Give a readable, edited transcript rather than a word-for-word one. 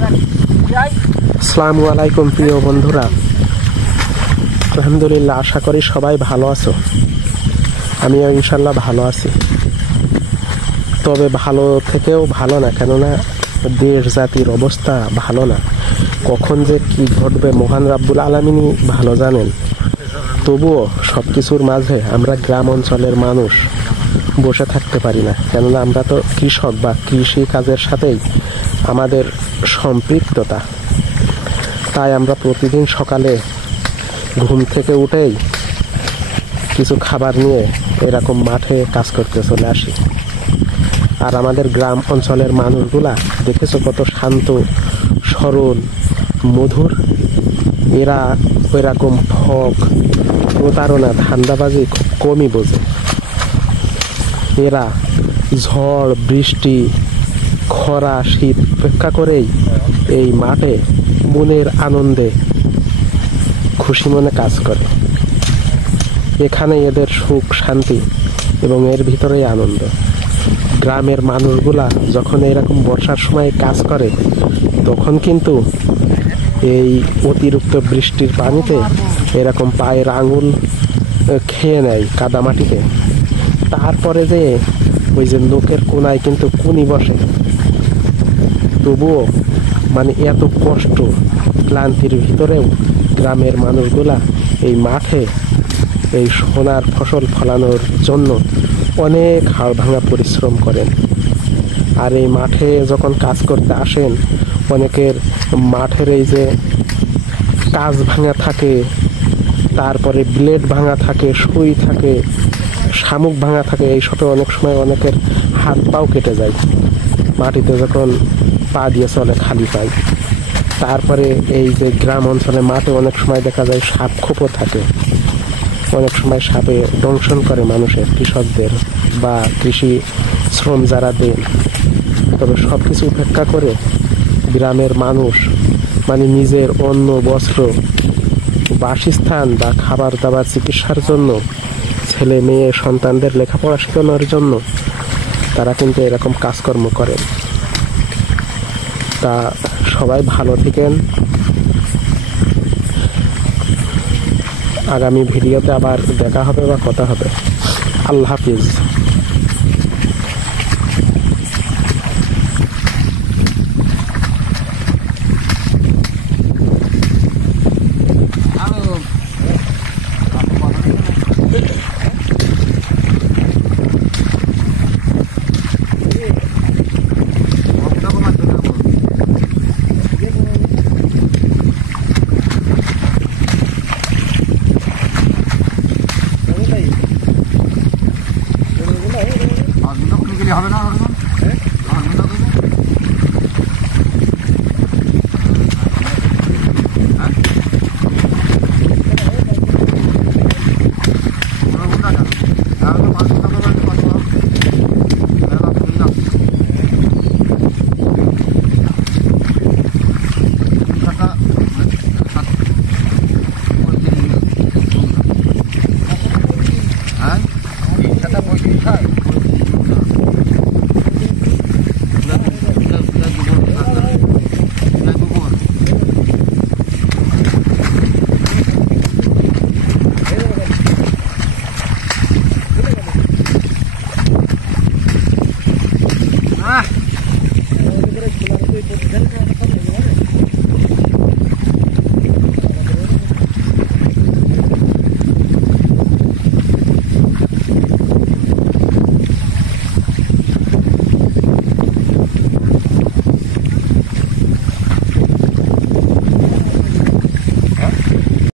আসসালামু আলাইকুম প্রিয় বন্ধুরা, আলহামদুলিল্লাহ, আশা করি সবাই ভালো আছো। আমিও ইনশাল্লাহ ভালো আছি। তবে ভালো থেকেও ভালো না, কেননা দেশ জাতির অবস্থা ভালো না। কখন যে কি ঘটবে মহান রাব্বুল আলামিনই ভালো জানেন। তবুও সব কিছুর মাঝে আমরা গ্রাম অঞ্চলের মানুষ বসে থাকতে পারি না, কেননা আমরা তো কৃষক বা কৃষি কাজের সাথেই আমাদের সম্পৃক্ততা। তাই আমরা প্রতিদিন সকালে ঘুম থেকে উঠেই কিছু খাবার নিয়ে এরকম মাঠে কাজ করতে চলে আসি। আর আমাদের গ্রাম অঞ্চলের মানুষগুলা দেখেছো কত শান্ত, সরল, মধুর। এরা ওইরকম ঠক, প্রতারণা, ধান্দাবাজি খুব কমই বোঝে। এরা ঝড়, বৃষ্টি, খরা, শীত উপেক্ষা করেই এই মাঠে মনের আনন্দে খুশি মনে কাজ করে। এখানে এদের সুখ, শান্তি এবং এর ভিতরেই আনন্দ। গ্রামের মানুষগুলা যখন এরকম বর্ষার সময় কাজ করে, তখন কিন্তু এই অতিরিক্ত বৃষ্টির পানিতে এরকম পায়ের আঙুল খেয়ে নেয় কাদামাটিতে। তারপরে যে ওই যে লোকের কোনায় কিন্তু কুনি বসে, তবুও মানে এত কষ্ট ক্লান্তির ভিতরেও গ্রামের মানুষগুলা এই মাঠে এই সোনার ফসল ফলানোর জন্য অনেক হাড় ভাঙা পরিশ্রম করেন। আর এই মাঠে যখন কাজ করতে আসেন, অনেকের মাঠের এই যে কাজ ভাঙা থাকে, তারপরে ব্লেড ভাঙা থাকে, সুই থাকে, শামুক ভাঙা থাকে। এইসবে অনেক সময় অনেকের হাত পাও কেটে যায় মাটিতে যখন পা দিয়ে চলে খালি পায়। তারপরে এই যে গ্রাম অঞ্চলে মাঠে অনেক সময় দেখা যায় সাপ খোপও থাকে। অনেক সময় সাপে দংশন করে মানুষের, কৃষকদের বা কৃষি শ্রম যারা দেন। তবে সব কিছু উপেক্ষা করে গ্রামের মানুষ মানে নিজের অন্ন, বস্ত্র, বাসস্থান বা খাবার দাবার, চিকিৎসার জন্য, ছেলে মেয়ে সন্তানদের লেখাপড়া শেখানোর জন্য তারা কিন্তু এরকম কাজকর্ম করেন। তা সবাই ভালো থাকেন। আগামী ভিডিওতে আবার দেখা হবে বা কথা হবে। আল্লাহ হাফিজ। হবে না